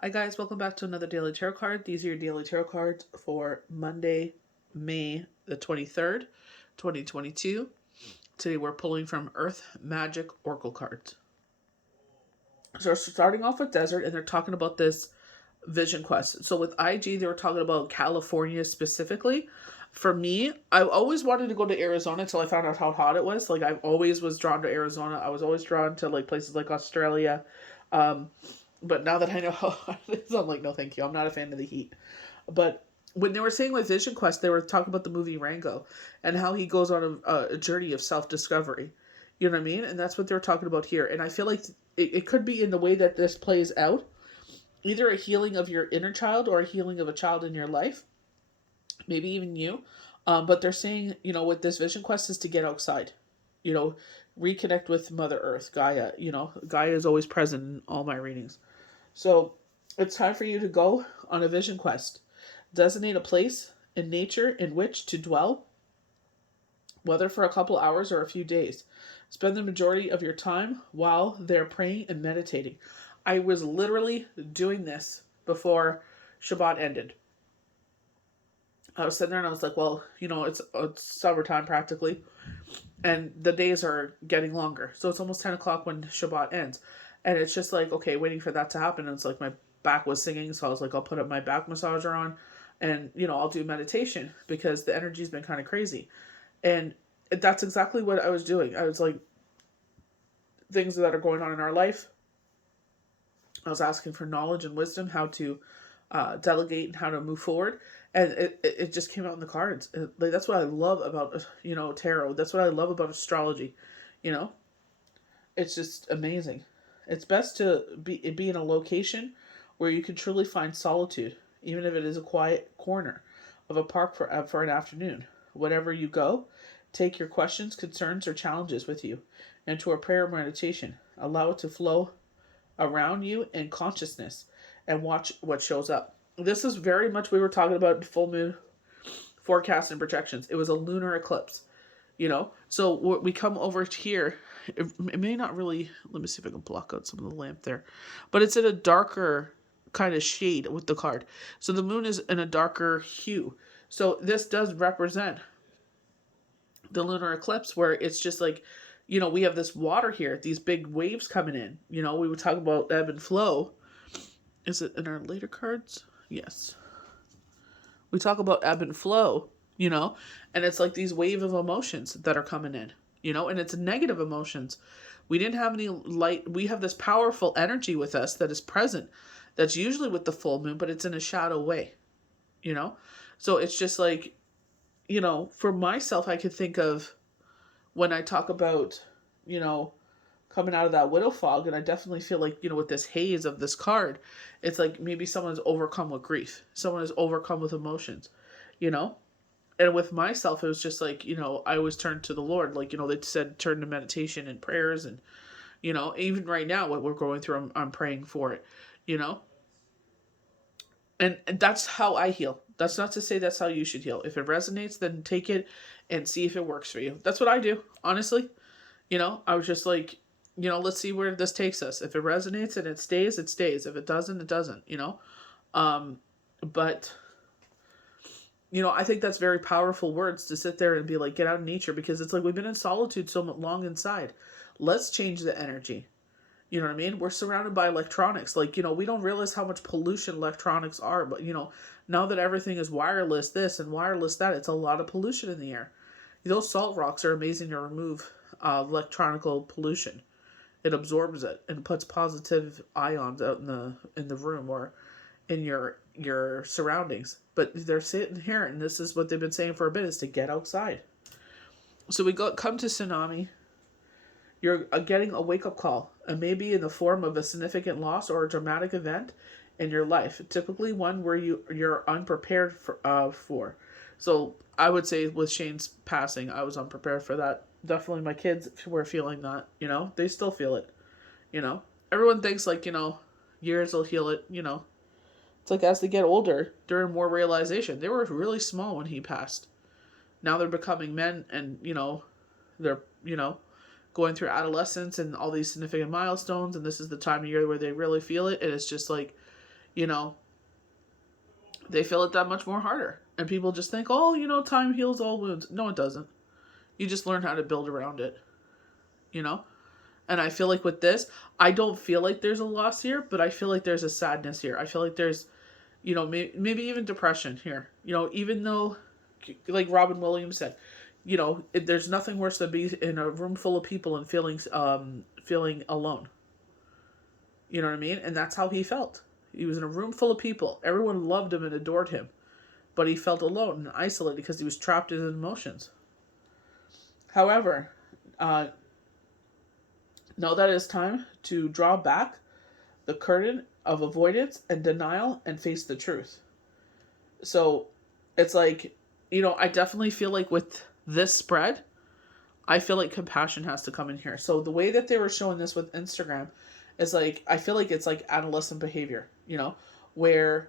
Hi guys, welcome back to another Daily Tarot card. These are your Daily Tarot cards for Monday, May the 23rd, 2022. Today we're pulling from Earth Magic Oracle cards. So we're starting off with Desert, and they're talking about this vision quest. So with IG, they were talking about California specifically. For me, I always wanted to go to Arizona until I found out how hot it was. Like I always was drawn to Arizona. I was always drawn to like places like Australia. Um, but now that I know how hot it is, I'm like, no, thank you. I'm not a fan of the heat. But when they were saying with Vision Quest, they were talking about the movie Rango and how he goes on a journey of self discovery. You know what I mean? And that's what they're talking about here. And I feel like it could be in the way that this plays out, either a healing of your inner child or a healing of a child in your life, maybe even you. But they're saying, with this Vision Quest is to get outside, you know, reconnect with Mother Earth, Gaia. Gaia is always present in all my readings. So it's time for you to go on a vision quest. Designate a place in nature in which to dwell, whether for a couple hours or a few days. Spend the majority of your time while they're praying and meditating. I was literally doing this before Shabbat ended. I was sitting there and I was like, well, it's summertime practically, and the days are getting longer. So it's almost 10 o'clock when Shabbat ends. And it's just like, okay, waiting for that to happen. And it's like my back was singing. So I was like, I'll put up my back massager on and, I'll do meditation because the energy's been kind of crazy. And that's exactly what I was doing. I was like, things that are going on in our life. I was asking for knowledge and wisdom, how to delegate and how to move forward. And it just came out in the cards. Like that's what I love about tarot. That's what I love about astrology. You know, it's just amazing. It's best to be in a location where you can truly find solitude, even if it is a quiet corner of a park for an afternoon. Whenever you go, take your questions, concerns, or challenges with you into a prayer meditation. Allow it to flow around you in consciousness and watch what shows up. This is very much we were talking about full moon forecasts and projections. It was a lunar eclipse, So we come over here. It may not really. Let me see if I can block out some of the lamp there, but it's in a darker kind of shade with the card. So the moon is in a darker hue. So this does represent the lunar eclipse, where it's just like, we have this water here, these big waves coming in. We would talk about ebb and flow. Is it in our later cards? Yes. We talk about ebb and flow, and it's like these wave of emotions that are coming in, and it's negative emotions. We didn't have any light. We have this powerful energy with us that is present, that's usually with the full moon, but it's in a shadow way, you know? So it's just like, for myself, I could think of when I talk about, coming out of that widow fog, and I definitely feel like, with this haze of this card, it's like maybe someone's overcome with grief, someone is overcome with emotions, you know and with myself, it was just like, I always turn to the Lord, like, they said turn to meditation and prayers, and even right now what we're going through, I'm praying for it, you know and that's how I heal. That's not to say that's how you should heal. If it resonates, then take it and see if it works for you. That's what I do, honestly. I was just like, let's see where this takes us. If it resonates and it stays, it stays. If it doesn't, it doesn't, But, I think that's very powerful words to sit there and be like, get out in nature, because it's like we've been in solitude so long inside. Let's change the energy. You know what I mean? We're surrounded by electronics. Like, we don't realize how much pollution electronics are. But, now that everything is wireless this and wireless that, it's a lot of pollution in the air. Those salt rocks are amazing to remove electronical pollution. It absorbs it and puts positive ions out in the room or in your surroundings. But they're sitting here, and this is what they've been saying for a bit, is to get outside. So come to tsunami. You're getting a wake-up call, and maybe in the form of a significant loss or a dramatic event in your life, typically one where you're unprepared for. So I would say with Shane's passing, I was unprepared for that. Definitely my kids were feeling that, they still feel it, Everyone thinks like, years will heal it, It's like as they get older, they're in more realization. They were really small when he passed. Now they're becoming men, and, they're, going through adolescence and all these significant milestones, and this is the time of year where they really feel it, and it's just like, you know, they feel it that much more harder. And people just think, oh, time heals all wounds. No, it doesn't. You just learn how to build around it, you know? And I feel like with this, I don't feel like there's a loss here, but I feel like there's a sadness here. I feel like there's, maybe even depression here. Even though, like Robin Williams said, there's nothing worse than being in a room full of people and feeling alone. You know what I mean? And that's how he felt. He was in a room full of people. Everyone loved him and adored him. But he felt alone and isolated because he was trapped in his emotions. However, now that it's time to draw back the curtain of avoidance and denial and face the truth. So it's like, I definitely feel like with this spread, I feel like compassion has to come in here. So the way that they were showing this with Instagram is like, I feel like it's like adolescent behavior, where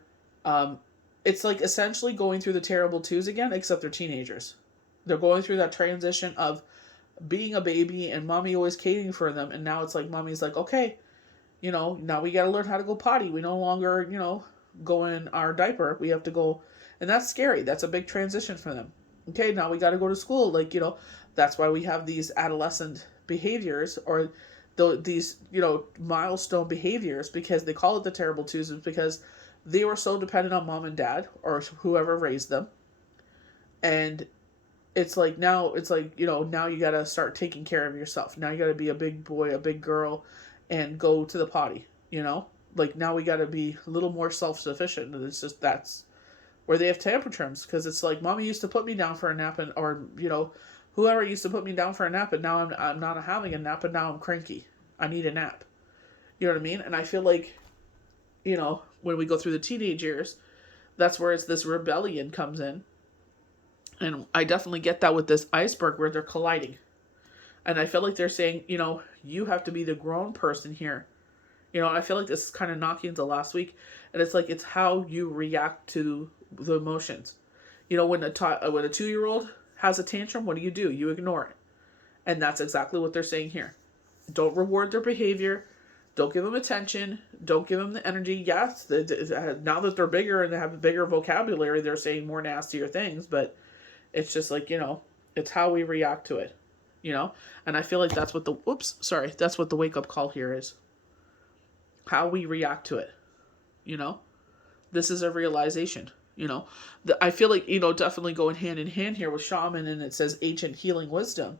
it's like essentially going through the terrible twos again, except they're teenagers. They're going through that transition of being a baby and mommy always catering for them. And now it's like, mommy's like, okay, now we got to learn how to go potty. We no longer, go in our diaper. We have to go. And that's scary. That's a big transition for them. Okay, now we got to go to school. Like, that's why we have these adolescent behaviors or these, milestone behaviors, because they call it the terrible twos, is because they were so dependent on mom and dad or whoever raised them. And it's like, now you got to start taking care of yourself. Now you got to be a big boy, a big girl, and go to the potty, Like, now we got to be a little more self-sufficient. And it's just, that's where they have tantrums, because it's like, mommy used to put me down for a nap, or whoever used to put me down for a nap, and now I'm not having a nap, and now I'm cranky. I need a nap. You know what I mean? And I feel like, when we go through the teenage years, that's where it's this rebellion comes in. And I definitely get that with this iceberg where they're colliding. And I feel like they're saying, you have to be the grown person here. I feel like this is kind of knocking into last week. And it's like, it's how you react to the emotions. When a 2-year-old has a tantrum, what do? You ignore it. And that's exactly what they're saying here. Don't reward their behavior. Don't give them attention. Don't give them the energy. Yes, now that they're bigger and they have a bigger vocabulary, they're saying more nastier things. But it's just like, it's how we react to it. And I feel like that's what that's what the wake-up call here is. How we react to it. This is a realization. I feel like, definitely going hand in hand here with shaman, and it says ancient healing wisdom.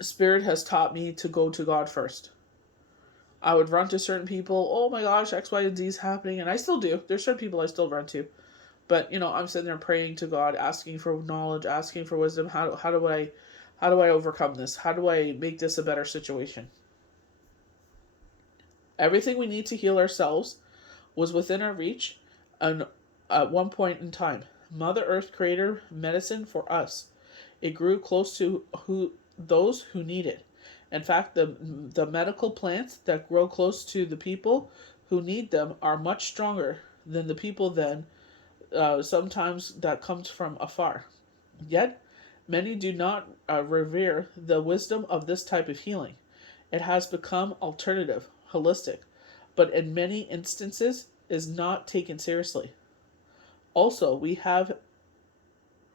Spirit has taught me to go to God first. I would run to certain people. Oh my gosh, X, Y, and Z is happening. And I still do. There's certain people I still run to. But, I'm sitting there praying to God, asking for knowledge, asking for wisdom. How do I overcome this? How do I make this a better situation? Everything we need to heal ourselves was within our reach and at one point in time. Mother Earth created medicine for us. It grew close to those who need it. In fact, the medical plants that grow close to the people who need them are much stronger than the people sometimes that comes from afar. Yet, many do not revere the wisdom of this type of healing. It has become alternative, holistic, but in many instances is not taken seriously. Also, we have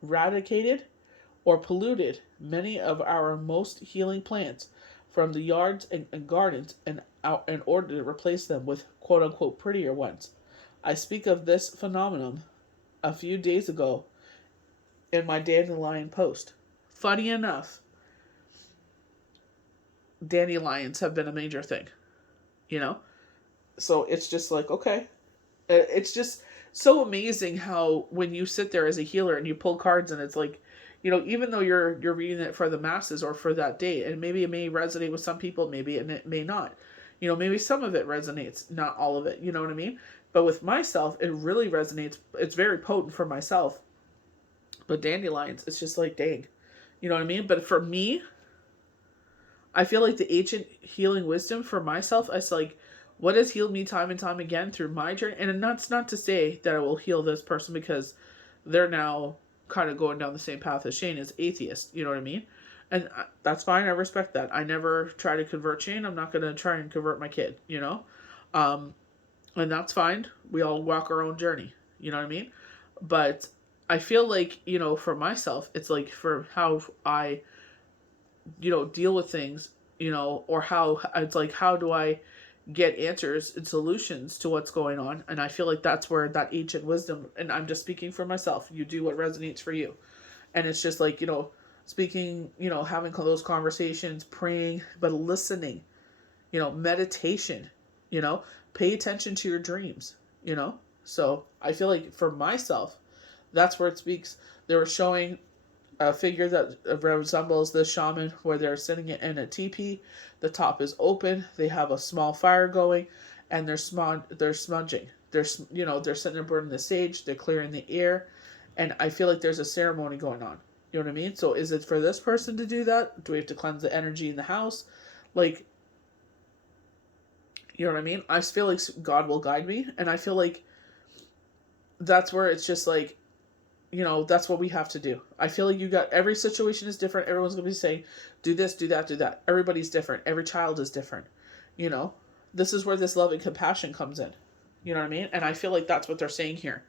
eradicated or polluted many of our most healing plants from the yards and gardens in order to replace them with quote-unquote prettier ones. I speak of this phenomenon a few days ago in my dandelion post. Funny enough, dandelions have been a major thing, So it's just like, okay. It's just so amazing how when you sit there as a healer and you pull cards and it's like, even though you're reading it for the masses or for that day, and maybe it may resonate with some people, maybe and it may not. Maybe some of it resonates, not all of it, you know what I mean? But with myself, it really resonates. It's very potent for myself. But dandelions, it's just like, dang. You know what I mean? But for me, I feel like the ancient healing wisdom for myself, it's like, what has healed me time and time again through my journey? And that's not to say that I will heal this person because they're now kind of going down the same path as Shane as atheist. You know what I mean? And that's fine. I respect that. I never try to convert Shane. I'm not going to try and convert my kid, And that's fine. We all walk our own journey. You know what I mean? But I feel like, for myself, it's like for how I, deal with things, or how it's like, how do I get answers and solutions to what's going on? And I feel like that's where that ancient wisdom, and I'm just speaking for myself, you do what resonates for you. And it's just like, speaking, having those conversations, praying, but listening, meditation, pay attention to your dreams, So I feel like for myself, that's where it speaks. They were showing a figure that resembles the shaman where they're sitting in a teepee. The top is open. They have a small fire going, and they're smudging. They're sitting there burning the sage. They're clearing the air, and I feel like there's a ceremony going on. You know what I mean? So is it for this person to do that? Do we have to cleanse the energy in the house? Like, you know what I mean? I feel like God will guide me, and I feel like that's where it's just like, that's what we have to do. I feel like every situation is different. Everyone's going to be saying, do this, do that, do that. Everybody's different. Every child is different. This is where this love and compassion comes in. You know what I mean? And I feel like that's what they're saying here.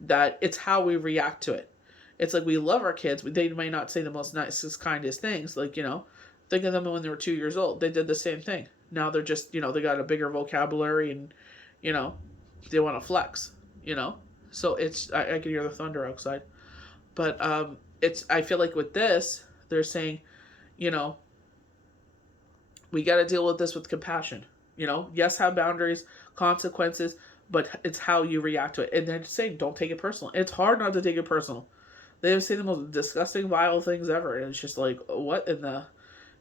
That it's how we react to it. It's like we love our kids. They may not say the most nicest, kindest things. Like, think of them when they were 2 years old. They did the same thing. Now they're just, they got a bigger vocabulary and, they want to flex, So I can hear the thunder outside. But I feel like with this, they're saying, we got to deal with this with compassion. Yes, have boundaries, consequences, but it's how you react to it. And they're saying, don't take it personal. It's hard not to take it personal. They have seen the most disgusting, vile things ever. And it's just like, what in the,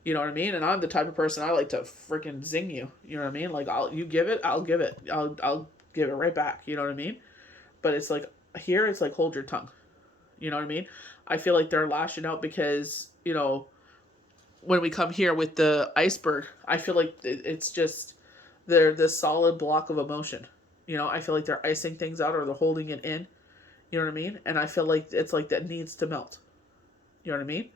you know what I mean? And I'm the type of person, I like to freaking zing you. You know what I mean? Like, you give it, I'll give it. I'll give it right back. You know what I mean? But it's like, here it's like, hold your tongue. You know what I mean? I feel like they're lashing out because, when we come here with the iceberg, I feel like it's just, they're this solid block of emotion. I feel like they're icing things out or they're holding it in. You know what I mean? And I feel like it's like that needs to melt. You know what I mean?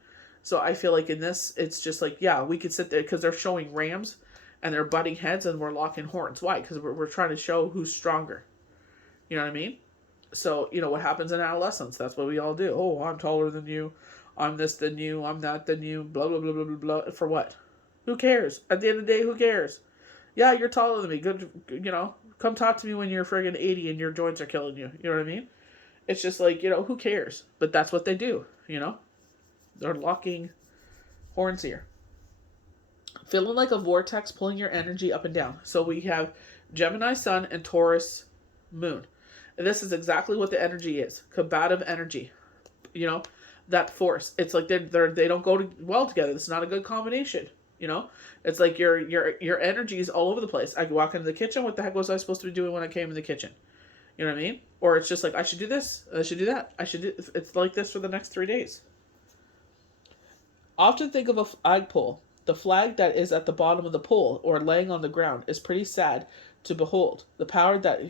So I feel like in this, it's just like, yeah, we could sit there because they're showing rams and they're butting heads and we're locking horns. Why? Because we're trying to show who's stronger. You know what I mean? So, what happens in adolescence? That's what we all do. Oh, I'm taller than you. I'm this than you. I'm that than you. Blah, blah, blah, blah, blah, blah. For what? Who cares? At the end of the day, who cares? Yeah, you're taller than me. Good, come talk to me when you're friggin' 80 and your joints are killing you. You know what I mean? It's just like, who cares? But that's what they do, They're locking horns here. Feeling like a vortex pulling your energy up and down. So we have Gemini Sun and Taurus Moon. And this is exactly what the energy is. Combative energy. That force. It's like they don't go well together. It's not a good combination. It's like your energy is all over the place. I walk into the kitchen. What the heck was I supposed to be doing when I came in the kitchen? You know what I mean? Or it's just like, I should do this. I should do that. It's like this for the next 3 days. Often think of a flagpole. The flag that is at the bottom of the pole or laying on the ground is pretty sad to behold. The power that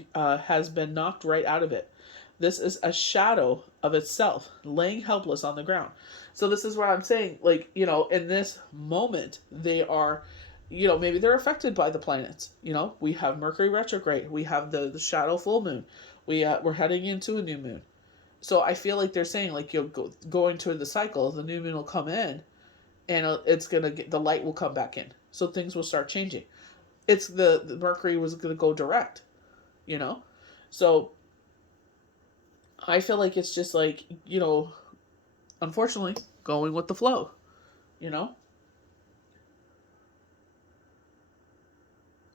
has been knocked right out of it. This is a shadow of itself, laying helpless on the ground. So this is what I'm saying. Like, in this moment, they are, maybe they're affected by the planets. We have Mercury retrograde. We have the shadow full moon. We're heading into a new moon. So I feel like they're saying, like, going to the cycle, the new moon will come in, and it's gonna the light will come back in. So things will start changing. It's the Mercury was gonna go direct, So I feel like it's just like, unfortunately, going with the flow,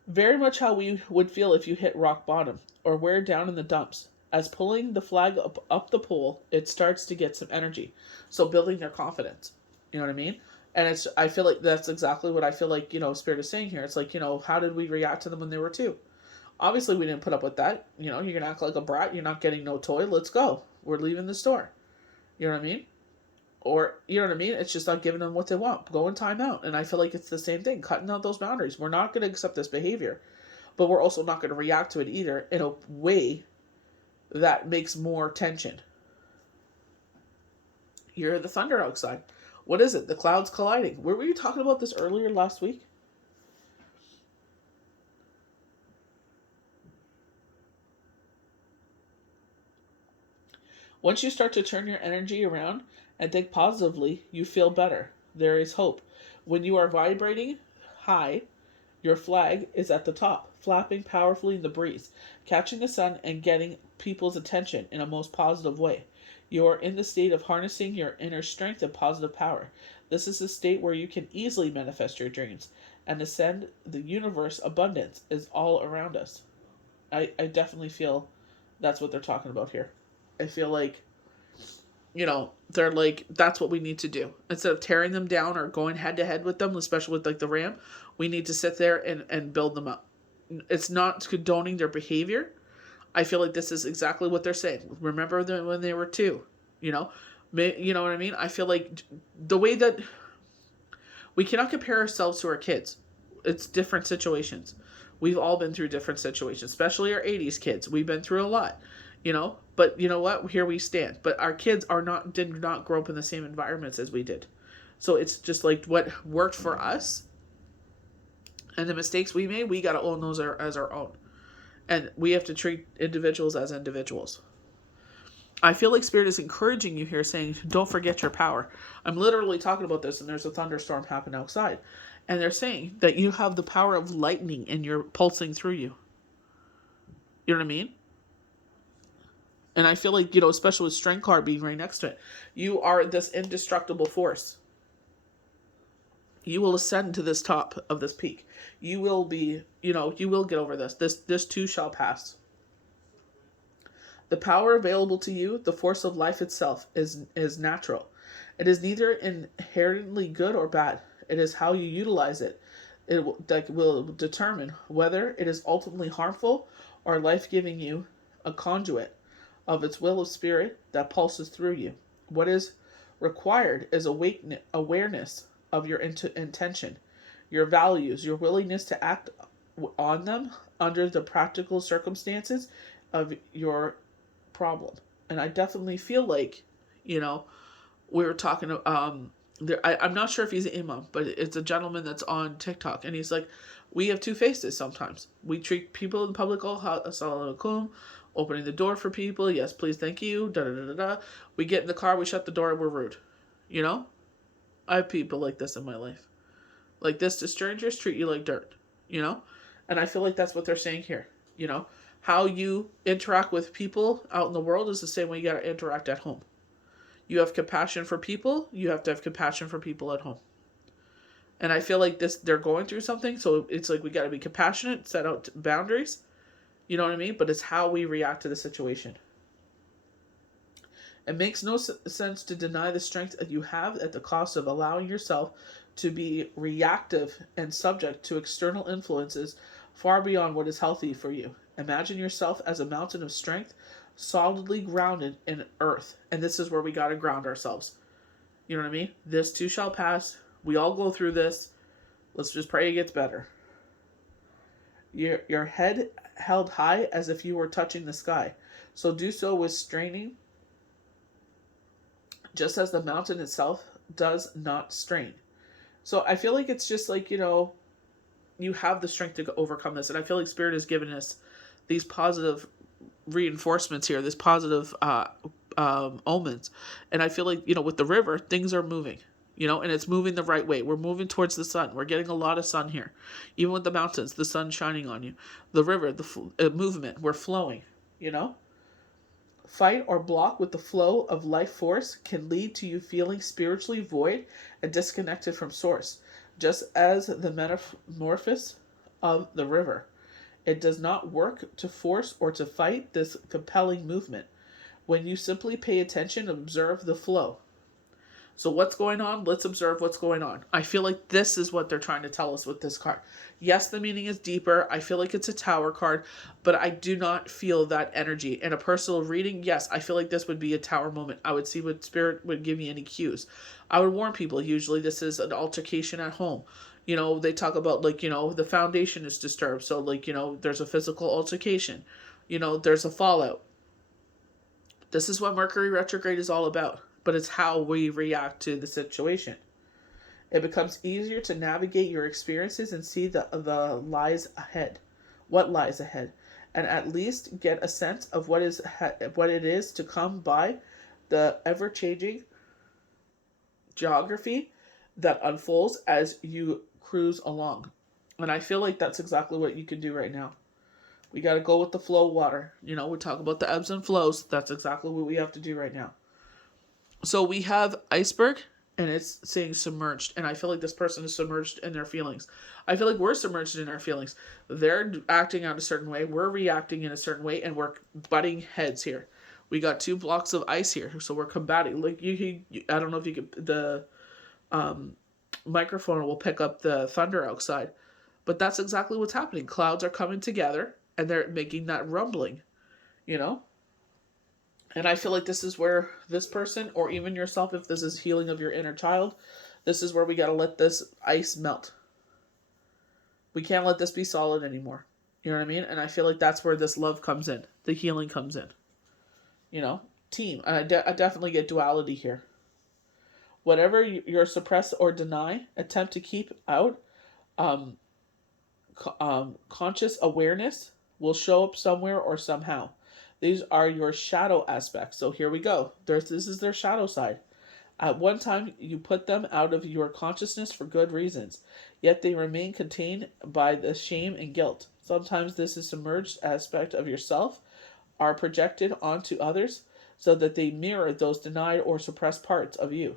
Very much how we would feel if you hit rock bottom or we're down in the dumps. As pulling the flag up the pole, it starts to get some energy. So building their confidence. You know what I mean? And I feel like that's exactly what I feel like, Spirit is saying here. It's like, how did we react to them when they were 2? Obviously, we didn't put up with that. You're going to act like a brat. You're not getting no toy. Let's go. We're leaving the store. You know what I mean? Or, you know what I mean? It's just not giving them what they want. Go in time out. And I feel like it's the same thing. Cutting out those boundaries. We're not going to accept this behavior. But we're also not going to react to it either in a way that makes more tension. You hear the thunder outside. What is it? The clouds colliding. Were you talking about this earlier last week? Once you start to turn your energy around and think positively, you feel better. There is hope. When you are vibrating high, your flag is at the top, flapping powerfully in the breeze, catching the sun and getting people's attention in a most positive way. You are in the state of harnessing your inner strength and positive power. This is a state where you can easily manifest your dreams and ascend the universe. Abundance is all around us. I definitely feel that's what they're talking about here. I feel like, they're like, that's what we need to do. Instead of tearing them down or going head to head with them, especially with like the ram, we need to sit there and build them up. It's not condoning their behavior. I feel like this is exactly what they're saying. Remember them when they were two, you know? You know what I mean? I feel like the way that we cannot compare ourselves to our kids. It's different situations. We've all been through different situations, especially our 80s kids. We've been through a lot, But you know what? Here we stand. But our kids did not grow up in the same environments as we did. So it's just like what worked for us and the mistakes we made, we got to own those as our own. And we have to treat individuals as individuals. I feel like Spirit is encouraging you here, saying, don't forget your power. I'm literally talking about this, and there's a thunderstorm happening outside. And they're saying that you have the power of lightning and you're pulsing through you. You know what I mean? And I feel like, especially with Strength card being right next to it, you are this indestructible force. You will ascend to this top of this peak. You will be, you will get over this. This too shall pass. The power available to you, the force of life itself, is natural. It is neither inherently good or bad. It is how you utilize it. That will determine whether it is ultimately harmful or life-giving you, a conduit of its will of spirit that pulses through you. What is required is awareness of your intention, your values, your willingness to act on them under the practical circumstances of your problem. And I definitely feel like, we were talking, I'm not sure if he's an imam, but it's a gentleman that's on TikTok, and he's like, we have two faces sometimes. We treat people in public, assalamu alaikum, opening the door for people, yes, please, thank you, da da da da da. We get in the car, we shut the door, and we're rude. I have people like this in my life. Like this to strangers, treat you like dirt, And I feel like that's what they're saying here, How you interact with people out in the world is the same way you got to interact at home. You have compassion for people, you have to have compassion for people at home. And I feel like they're going through something, so it's like we got to be compassionate, set out boundaries, you know what I mean? But it's how we react to the situation. It makes no sense to deny the strength that you have at the cost of allowing yourself to be reactive and subject to external influences far beyond what is healthy for you. Imagine yourself as a mountain of strength, solidly grounded in earth. And this is where we got to ground ourselves. You know what I mean? This too shall pass. We all go through this. Let's just pray it gets better. Your head held high as if you were touching the sky. So do so with straining, just as the mountain itself does not strain. So I feel like it's just like, you have the strength to overcome this. And I feel like Spirit has given us these positive reinforcements here, this positive omens. And I feel like, with the river, things are moving, and it's moving the right way. We're moving towards the sun. We're getting a lot of sun here. Even with the mountains, the sun shining on you. The river, the movement, we're flowing, Fight or block with the flow of life force can lead to you feeling spiritually void and disconnected from source, just as the metamorphosis of the river. It does not work to force or to fight this compelling movement when you simply pay attention and observe the flow. So what's going on? Let's observe what's going on. I feel like this is what they're trying to tell us with this card. Yes, the meaning is deeper. I feel like it's a tower card, but I do not feel that energy. In a personal reading, yes, I feel like this would be a tower moment. I would see what Spirit would give me any cues. I would warn people, usually this is an altercation at home. They talk about the foundation is disturbed. So there's a physical altercation. There's a fallout. This is what Mercury retrograde is all about. But it's how we react to the situation. It becomes easier to navigate your experiences and see the lies ahead. What lies ahead? and at least get a sense of what it is to come by the ever-changing geography that unfolds as you cruise along. And I feel like that's exactly what you can do right now. We got to go with the flow water. We talk about the ebbs and flows. That's exactly what we have to do right now. So we have iceberg, and it's saying submerged. And I feel like this person is submerged in their feelings. I feel like we're submerged in our feelings. They're acting out a certain way. We're reacting in a certain way, and we're butting heads here. We got 2 blocks of ice here, so we're combating. Like I don't know if you could. The microphone will pick up the thunder outside, but that's exactly what's happening. Clouds are coming together, and they're making that rumbling. And I feel like this is where this person, or even yourself, if this is healing of your inner child, this is where we got to let this ice melt. We can't let this be solid anymore. You know what I mean? And I feel like that's where this love comes in. The healing comes in. Team. I definitely get duality here. Whatever you're suppress or deny, attempt to keep out, conscious awareness will show up somewhere or somehow. These are your shadow aspects. So here we go. This is their shadow side. At one time, you put them out of your consciousness for good reasons, yet they remain contained by the shame and guilt. Sometimes this is submerged aspect of yourself are projected onto others so that they mirror those denied or suppressed parts of you.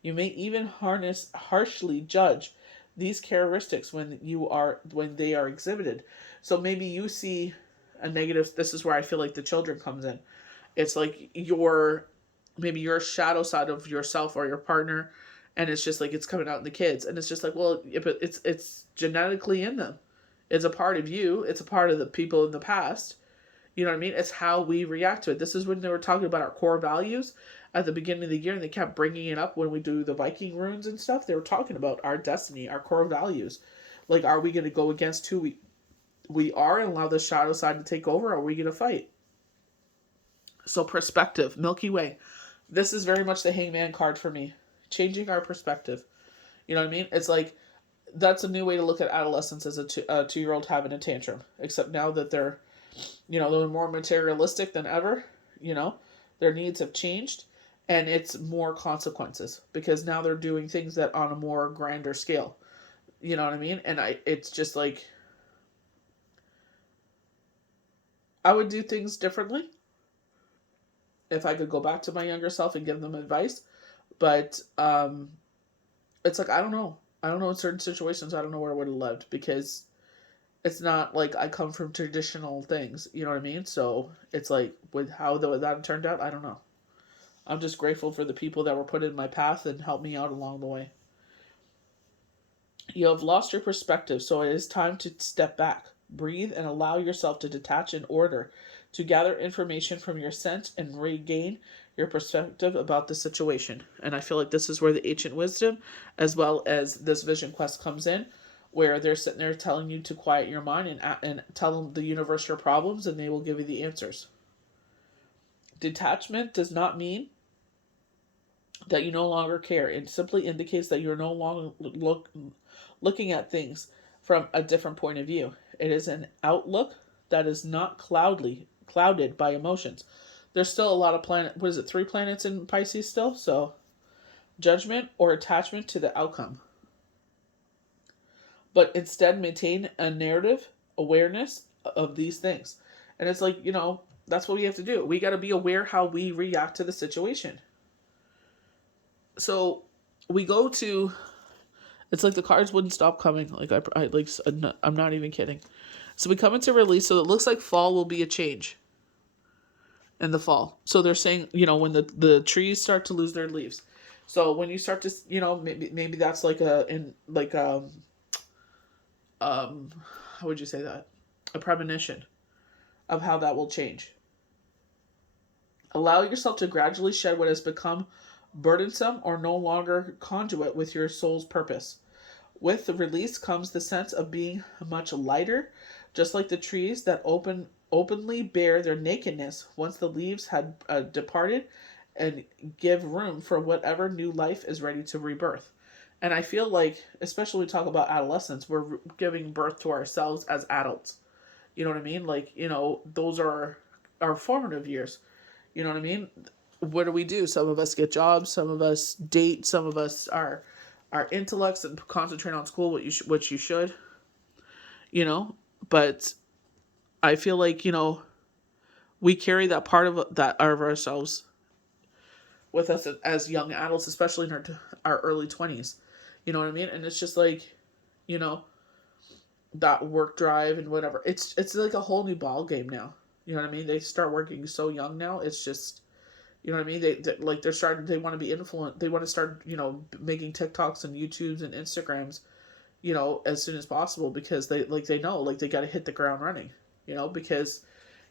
You may even harshly judge these characteristics when they are exhibited. So maybe you see a negative. This is where I feel like the children comes in. It's like maybe your shadow side of yourself or your partner, and it's just like it's coming out in the kids, and it's just like, well, but it's genetically in them. It's a part of you. It's a part of the people in the past. You know what I mean? It's how we react to it. This is when they were talking about our core values at the beginning of the year, and they kept bringing it up when we do the Viking runes and stuff. They were talking about our destiny, our core values. Like, are we going to go against who we are and allow the shadow side to take over, or are we going to fight? So perspective, Milky Way. This is very much the Hangman card for me. Changing our perspective. You know what I mean? It's like, that's a new way to look at adolescence as a 2-year-old having a tantrum. Except now that they're more materialistic than ever. Their needs have changed, and it's more consequences because now they're doing things that on a more grander scale. You know what I mean? And it's just like, I would do things differently if I could go back to my younger self and give them advice. But it's like, I don't know. In certain situations, I don't know where I would have lived, because it's not like I come from traditional things. You know what I mean? So it's like, with how that turned out, I don't know. I'm just grateful for the people that were put in my path and helped me out along the way. You have lost your perspective, so it is time to step back, breathe, and allow yourself to detach in order to gather information from your sense and regain your perspective about the situation. And I feel like this is where the ancient wisdom, as well as this vision quest, comes in, where they're sitting there telling you to quiet your mind and tell them the universe your problems, and they will give you the answers. Detachment does not mean that you no longer care. It simply indicates that you're no longer looking at things from a different point of view. It is an outlook that is not clouded by emotions. There's still a lot of 3 planets in Pisces still? So, judgment or attachment to the outcome. But instead maintain a narrative awareness of these things. And it's like, that's what we have to do. We got to be aware how we react to the situation. So we go to, it's like the cards wouldn't stop coming. Like I'm not even kidding. So we come into release. So it looks like fall will be a change in the fall. So they're saying, when the trees start to lose their leaves. So when you start to, maybe that's like how would you say that? A premonition of how that will change. Allow yourself to gradually shed what has become burdensome or no longer conduit with your soul's purpose. With the release comes the sense of being much lighter, just like the trees that openly bear their nakedness once the leaves had departed, and give room for whatever new life is ready to rebirth. And I feel like, especially when we talk about adolescence, we're giving birth to ourselves as adults. You know what I mean? Like, those are our formative years. You know what I mean? What do we do? Some of us get jobs, some of us date, some of us are our intellects and concentrate on school, what you should, you know? But I feel like, we carry that part of ourselves with us as young adults, especially in our early 20s. You know what I mean? And it's just like, you know, that work drive and whatever. It's like a whole new ball game now. You know what I mean? They start working so young now. It's just, you know what I mean? They're starting. They want to be influenced. They want to start, making TikToks and YouTubes and Instagrams, as soon as possible, because they know, like, they got to hit the ground running. Because,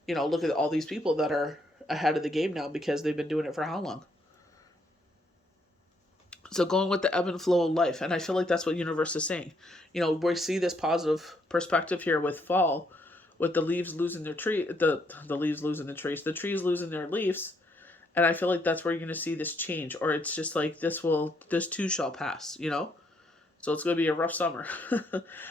look at all these people that are ahead of the game now because they've been doing it for how long? So going with the ebb and flow of life, and I feel like that's what universe is saying. We see this positive perspective here with fall, with the leaves losing their the leaves losing the trees, the trees losing their leaves, and I feel like that's where you're going to see this change, or it's just like this too shall pass. So it's going to be a rough summer,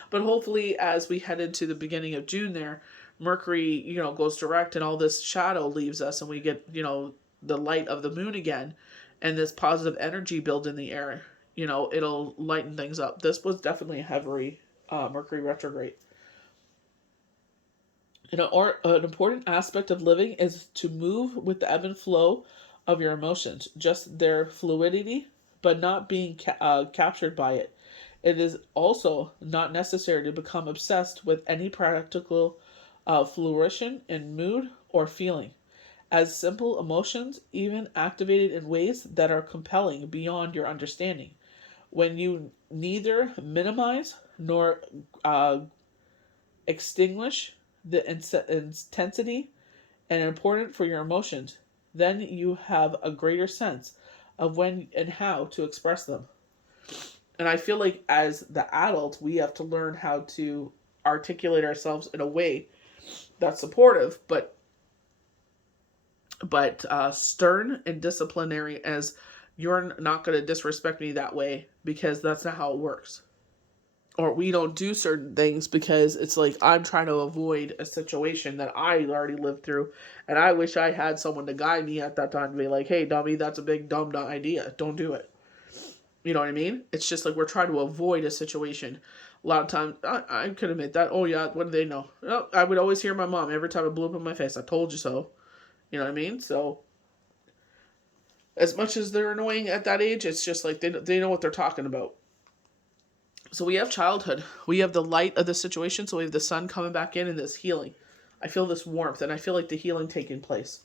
but hopefully as we head into the beginning of June, there, Mercury, goes direct, and all this shadow leaves us, and we get the light of the moon again. And this positive energy build in the air, it'll lighten things up. This was definitely a heavy Mercury retrograde. An important aspect of living is to move with the ebb and flow of your emotions, just their fluidity, but not being captured by it. It is also not necessary to become obsessed with any practical fluctuation in mood or feeling, as simple emotions, even activated in ways that are compelling beyond your understanding. When you neither minimize nor extinguish the intensity and important for your emotions, then you have a greater sense of when and how to express them. And I feel like as the adult, we have to learn how to articulate ourselves in a way that's supportive, but stern and disciplinary, as you're not going to disrespect me that way, because that's not how it works. Or we don't do certain things because it's like I'm trying to avoid a situation that I already lived through, and I wish I had someone to guide me at that time to be like, hey, dummy, that's a big dumb idea. Don't do it. You know what I mean? It's just like we're trying to avoid a situation. A lot of times, I could admit that. Oh, yeah, what do they know? Oh, I would always hear my mom every time it blew up in my face. I told you so. You know what I mean? So, as much as they're annoying at that age, it's just like they know what they're talking about. So we have childhood. We have the light of the situation. So we have the sun coming back in and this healing. I feel this warmth, and I feel like the healing taking place.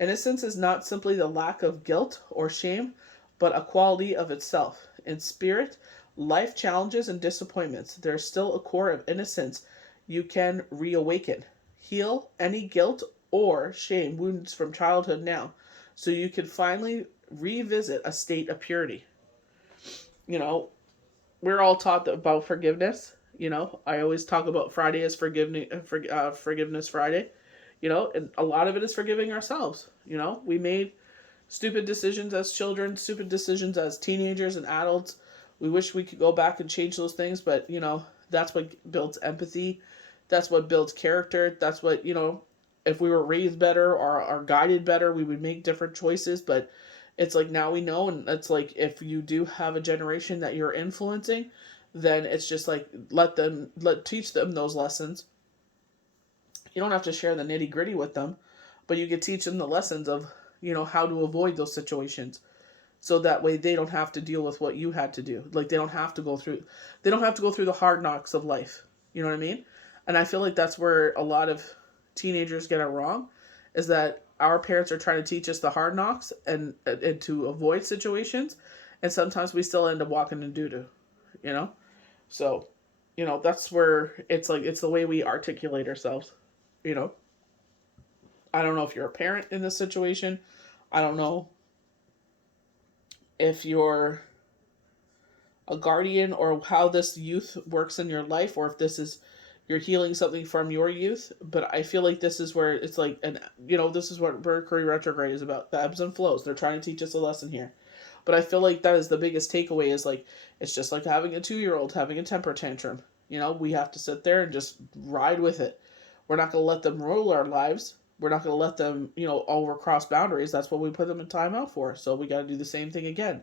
Innocence is not simply the lack of guilt or shame, but a quality of itself. In spirit, life challenges and disappointments, there's still a core of innocence you can reawaken. Heal any guilt or shame wounds from childhood now, so you can finally revisit a state of purity. You know, we're all taught about forgiveness. I always talk about Friday as forgiveness Friday. And a lot of it is forgiving ourselves. We made stupid decisions as children, stupid decisions as teenagers and adults. We wish we could go back and change those things, but that's what builds empathy. That's what builds character. That's what, if we were raised better or guided better, we would make different choices. But it's like now we know, and it's like if you do have a generation that you're influencing, then it's just like teach them those lessons. You don't have to share the nitty gritty with them, but you can teach them the lessons of how to avoid those situations, so that way they don't have to deal with what you had to do. Like they don't have to go through the hard knocks of life. You know what I mean? And I feel like that's where a lot of teenagers get it wrong, is that our parents are trying to teach us the hard knocks and to avoid situations, and sometimes we still end up walking in doo-doo, you know? So, that's where it's like, it's the way we articulate ourselves, you know? I don't know if you're a parent in this situation. I don't know if you're a guardian, or how this youth works in your life, or if this is you're healing something from your youth. But I feel like this is where it's like, and this is what Mercury retrograde is about, the ebbs and flows. They're trying to teach us a lesson here. But I feel like that is the biggest takeaway, is like, it's just like having a 2-year-old having a temper tantrum. We have to sit there and just ride with it. We're not going to let them rule our lives. We're not going to let them, overcross boundaries. That's what we put them in timeout for. So we got to do the same thing again.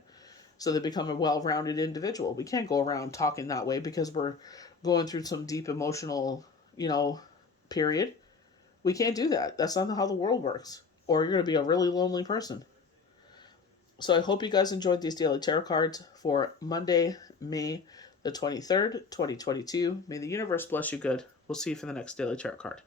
So they become a well-rounded individual. We can't go around talking that way because we're going through some deep emotional, period. We can't do that. That's not how the world works. Or you're going to be a really lonely person. So I hope you guys enjoyed these daily tarot cards for Monday, May the 23rd, 2022. May the universe bless you good. We'll see you for the next daily tarot card.